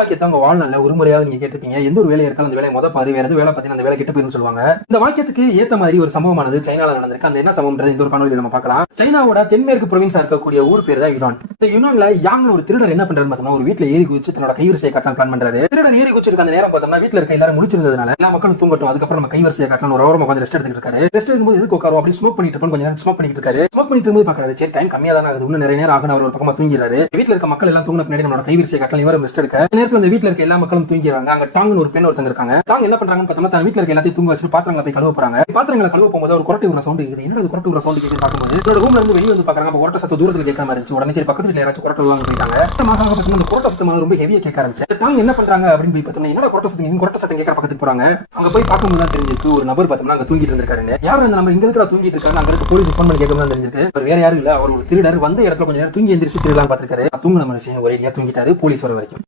வாக்கியத்தை வாழ்நாள்ல ஒரு முறையாவது நீங்க கேட்டிருப்பீங்க. எந்த ஒரு வேலையை எடுத்தாலும் அந்த வேலையை மொத பாரு, வேற எது வேலை பார்த்தீங்கன்னா அந்த வேலை கெட்டு போயிருன்னு சொல்லுவாங்க. இந்த வாக்கியத்துக்கு ஏத்த மாதிரி ஒரு சம்பவமானது சைனால நடந்திருக்கு. அந்த என்ன சம்பவம்ன்றது இந்த ஒரு காணொலியில நம்ம பார்க்கலாம். சைனாவோட தென்மேற்கு ப்ரொவின்ஸா இருக்கக்கூடிய ஊர் பேர் தான் யுனான். இந்த யுனான்ல யாங்னு ஒரு திருடர் என்ன பண்றாரு பார்த்தோம்னா, ஒரு வீட்டுல ஏறி குதிச்சு தன்னோட கைவரிசையை காட்டலாம் பிளான் பண்றாரு. திருடர் ஏறி குதிச்சிருக்க அந்த நேரம் பார்த்தோம்னா வீட்டுல இருக்க எல்லாரும் முழிச்சிருந்ததுனால எல்லா மக்களும் தூங்கட்டும், அதுக்கப்புறம் நம்ம கைவரிசையை காட்டலாம் ஒரு ஓரமா உட்கார்ந்து ரெஸ்ட் எடுத்துட்டு இருக்காரு. ரெஸ்ட் எடுக்கும்போது எதுக்கு உட்காரும் அப்படி ஸ்மோக் பண்ணிட்டு இருப்போம். கொஞ்ச நேரம் ஸ்மோக் பண்ணிட்டு இருக்காரு. ஸ்மோக் பண்ணிட்டு இருக்கும்போது பாக்குறாரு, சரி டைம் கம்மியா தான் ஆகுது, இன்னும் நிறைய நேரம் ஆகும். அவர் ஒரு பக்கமா தூங்கிறாரு. வீட்டுல இருக்க மக்கள் எல்லாம் தூங்கின பின்னாடி நம்மளோட கைவரிசையை காட்டலாம் இவரும் ரெஸ்ட் எடுக்க. நேரத்துல அந்த வீட்டுல இருக்க எல்லா மக்களும் தூங்கிறாங்க. அங்க டாங்னு ஒரு பெண் ஒருத்தங்க இருக்காங்க. டாங் என்ன பண்றாங்கன்னு பார்த்தோம்னா தன் வீட்டுல இருக்க எல்லாத்தையும் தூங்க வச்சு பாத்திரங்களை போய் கழுவ போறாங்க. பாத்திரங்களை கழுவ போகும்போது ஒரு குரட்டை ஒரு சவுண்ட் கேக்குது. என்னடா குரட்டை ஒரு சவுண்ட் கேக்குது பார்க்கும்போது என்னோட ரூம்ல இருந்து வெளியே வந்து பாக்குறாங்க. அப்ப குரட்டை சத்தம் தூரத்துல கேட்காம இருந்துச்சு. உடனே சரி பக்கத்து வீட்டுல யாராச்சும் குரட்டை விடுவாங்க போயிட்டாங்க. அந்த குரட்டை சத்தம் ரொம்ப ஹெவியா கேட்க ஆரம்பிச்சு. டாங் என்ன பண்றாங்க அப்படின்னு போய் பார்த்தோம்னா என்னடா குரட்டை சத்தம் கேட்கற பக்கத்துக்கு போறாங்க. அங்க போய் பார்க்கும்போது தான் தெரிஞ்சிருக்கு ஒரு நபர் பார்த்தோம்னா அங்க தூங்கிட்டு இருந்திருக்காரு. யாரும் அந்த நம்ம இங்க இருக்கிற தூங்கிட்டு இருக்காங்க. அங்க இருக்க போலீஸ் ஃபோன் பண்ணி கேட்கணும் தெரிஞ்சிருக்கு. அவர் வேற யாரும் இல்ல, அவர் ஒரு திருடர். வந்த இடத்துல கொஞ்சம் நேரம் தூங்கி எந்திரிச்சு திருடலாம் பாத்துருக்காரு. தூங்கின மனுஷன் ஒரேடியா தூங்கிட்டாரு போலீஸ் வர வரைக்கும்.